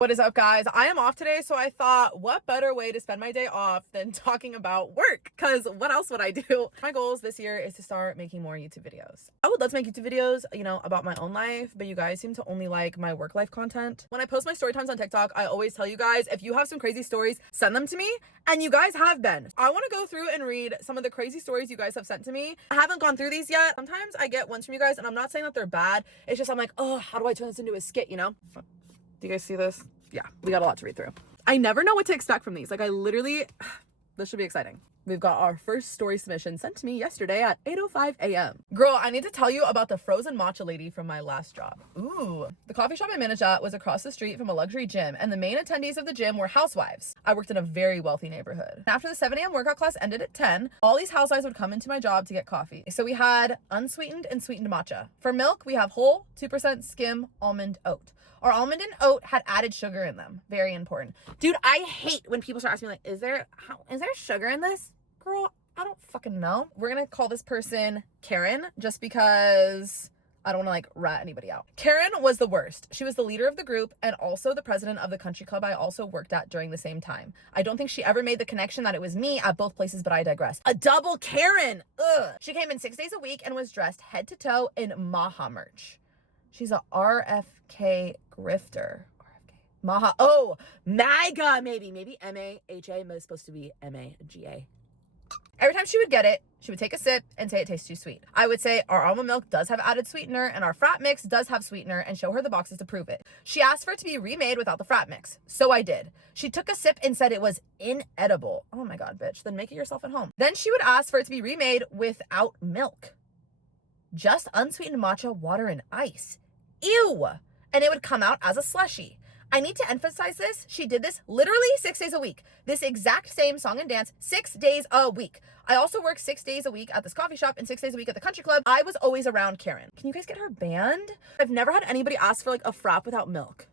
What is up, guys? I am off today, so I thought, what better way to spend my day off than talking about work? Because what else would I do? My goals this year is to start making more YouTube videos. I would love to make YouTube videos, about my own life, but you guys seem to only like my work life content. When I post my story times on TikTok, I always tell you guys, if you have some crazy stories, send them to me, and you guys have been. I want to go through and read some of the crazy stories you guys have sent to me. I haven't gone through these yet. Sometimes I get ones from you guys, and I'm not saying that they're bad. It's just I'm like, oh, how do I turn this into a skit, Do you guys see this? Yeah, we got a lot to read through. I never know what to expect from these. This should be exciting. We've got our first story submission sent to me yesterday at 8:05 a.m. Girl, I need to tell you about the frozen matcha lady from my last job. Ooh. The coffee shop I managed at was across the street from a luxury gym, and the main attendees of the gym were housewives. I worked in a very wealthy neighborhood. After the 7 a.m. workout class ended at 10, all these housewives would come into my job to get coffee. So we had unsweetened and sweetened matcha. For milk, we have whole, 2% skim, almond, oat. Our almond and oat had added sugar in them. Very important. Dude, I hate when people start asking me, like, is there sugar in this? Girl, I don't fucking know. We're gonna call this person Karen just because I don't want to rat anybody out. Karen was the worst. She was the leader of the group and also the president of the country club I also worked at during the same time. I don't think she ever made the connection that it was me at both places, but I digress. A double Karen! Ugh. She came in 6 days a week and was dressed head to toe in Maha merch. She's a RFK grifter. RFK. Maha. Oh, MAGA maybe. Maybe M-A-H-A, but it's supposed to be M-A-G-A. Every time she would get it, she would take a sip and say it tastes too sweet. I would say our almond milk does have added sweetener and our frat mix does have sweetener and show her the boxes to prove it. She asked for it to be remade without the frat mix. So I did. She took a sip and said it was inedible. Oh my God, bitch. Then make it yourself at home. Then she would ask for it to be remade without milk. Just unsweetened matcha, water, and ice. Ew! And it would come out as a slushie. I need to emphasize this. She did this literally 6 days a week. This exact same song and dance 6 days a week. I also work 6 days a week at this coffee shop and 6 days a week at the country club. I was always around Karen. Can you guys get her banned? I've never had anybody ask for a frap without milk.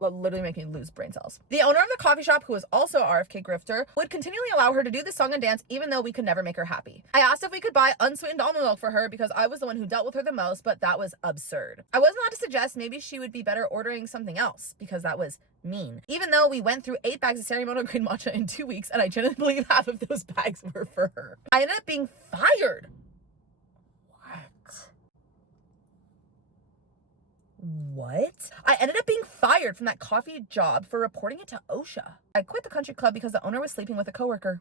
Literally making me lose brain cells. The owner of the coffee shop, who was also a RFK grifter, would continually allow her to do this song and dance even though we could never make her happy. I asked if we could buy unsweetened almond milk for her because I was the one who dealt with her the most, but that was absurd. I wasn't allowed to suggest maybe she would be better ordering something else because that was mean. Even though we went through 8 bags of ceremonial green matcha in 2 weeks and I genuinely believe half of those bags were for her. I ended up being fired. What? I ended up being fired from that coffee job for reporting it to OSHA. I quit the country club because the owner was sleeping with a coworker.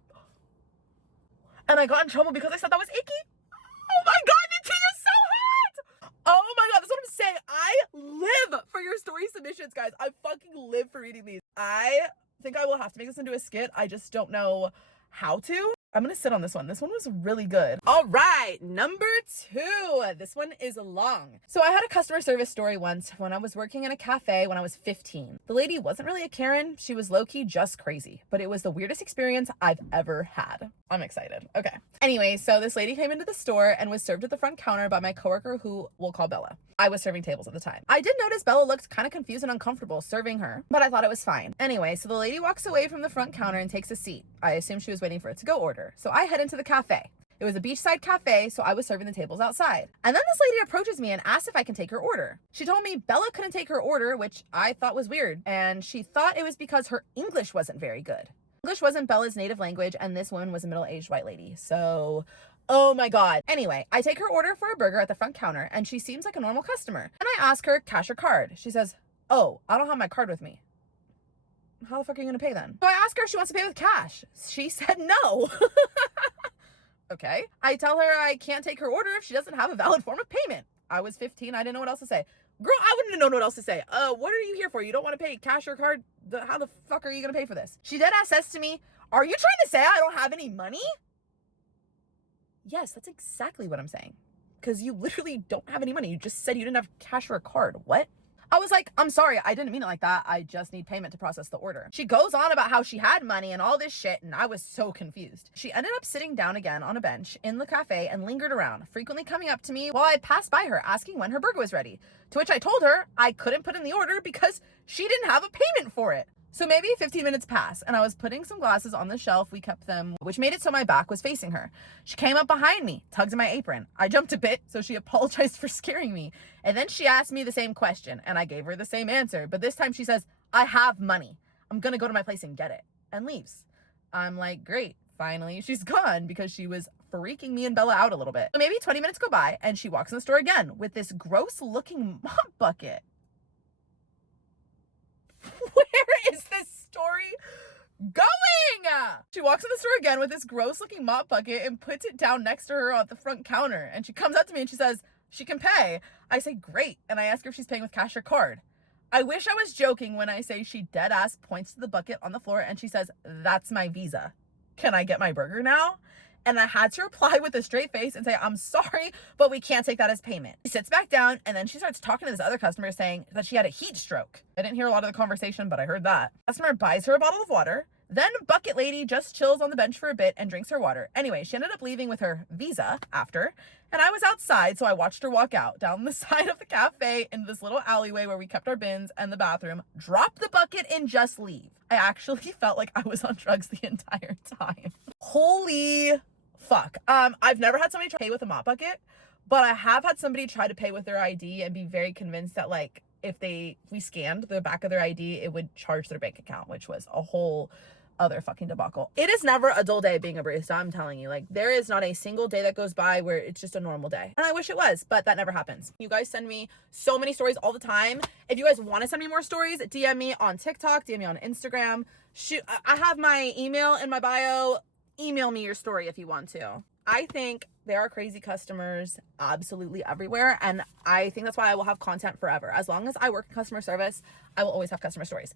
And I got in trouble because I said that was icky. Oh my God, the tea is so hot! Oh my God, that's what I'm saying. I live for your story submissions, guys. I fucking live for reading these. I think I will have to make this into a skit. I just don't know how to. I'm gonna sit on this one. This one was really good. All right, number 2. This one is long. So I had a customer service story once when I was working in a cafe when I was 15. The lady wasn't really a Karen. She was low-key just crazy, but it was the weirdest experience I've ever had. I'm excited. Okay. Anyway, so this lady came into the store and was served at the front counter by my coworker, who we'll call Bella. I was serving tables at the time. I did notice Bella looked kind of confused and uncomfortable serving her, but I thought it was fine. Anyway, so the lady walks away from the front counter and takes a seat. I assume she was waiting for it to go order. So I head into the cafe. It was a beachside cafe, so I was serving the tables outside. And then this lady approaches me and asks if I can take her order. She told me Bella couldn't take her order, which I thought was weird, and she thought it was because her English wasn't very good. English wasn't Bella's native language, and this woman was a middle-aged white lady, so oh my God. Anyway, I take her order for a burger at the front counter, and she seems like a normal customer. And I ask her, cash or card? She says, oh, I don't have my card with me. How the fuck are you gonna pay then? So I ask her if she wants to pay with cash. She said no. Okay. I tell her I can't take her order if she doesn't have a valid form of payment. I was 15. I didn't know what else to say. Girl, I wouldn't have known what else to say. What are you here for? You don't want to pay cash or card? How the fuck are you gonna pay for this? She dead ass says to me, are you trying to say I don't have any money? Yes, that's exactly what I'm saying. Because you literally don't have any money. You just said you didn't have cash or a card. What? I was like, I'm sorry, I didn't mean it like that. I just need payment to process the order. She goes on about how she had money and all this shit, and I was so confused. She ended up sitting down again on a bench in the cafe and lingered around, frequently coming up to me while I passed by her asking when her burger was ready. To which I told her I couldn't put in the order because she didn't have a payment for it. So maybe 15 minutes passed and I was putting some glasses on the shelf. We kept them, which made it so my back was facing her. She came up behind me, tugged at my apron. I jumped a bit, so she apologized for scaring me. And then she asked me the same question and I gave her the same answer. But this time she says, I have money. I'm gonna go to my place and get it, and leaves. I'm like, great. Finally, she's gone because she was freaking me and Bella out a little bit. So maybe 20 minutes go by and she walks in the store again with this gross looking mop bucket. Where is this story going? She walks in the store again with this gross looking mop bucket and puts it down next to her at the front counter. And she comes up to me and she says, she can pay. I say, great. And I ask her if she's paying with cash or card. I wish I was joking when I say she dead ass points to the bucket on the floor and she says, that's my Visa. Can I get my burger now? And I had to reply with a straight face and say, I'm sorry, but we can't take that as payment. She sits back down and then she starts talking to this other customer saying that she had a heat stroke. I didn't hear a lot of the conversation, but I heard that. Customer buys her a bottle of water. Then bucket lady just chills on the bench for a bit and drinks her water. Anyway, she ended up leaving with her Visa after, and I was outside, so I watched her walk out down the side of the cafe into this little alleyway where we kept our bins and the bathroom, drop the bucket and just leave. I actually felt like I was on drugs the entire time. Holy fuck. I've never had somebody try to pay with a mop bucket, but I have had somebody try to pay with their ID and be very convinced that like if we scanned the back of their ID, it would charge their bank account, which was a whole other fucking debacle. It is never a dull day being a barista, I'm telling you. Like, there is not a single day that goes by where it's just a normal day. And I wish it was, but that never happens. You guys send me so many stories all the time. If you guys want to send me more stories, DM me on TikTok, DM me on Instagram. Shoot, I have my email in my bio. Email me your story if you want to. I think there are crazy customers absolutely everywhere, and I think that's why I will have content forever. As long as I work in customer service, I will always have customer stories.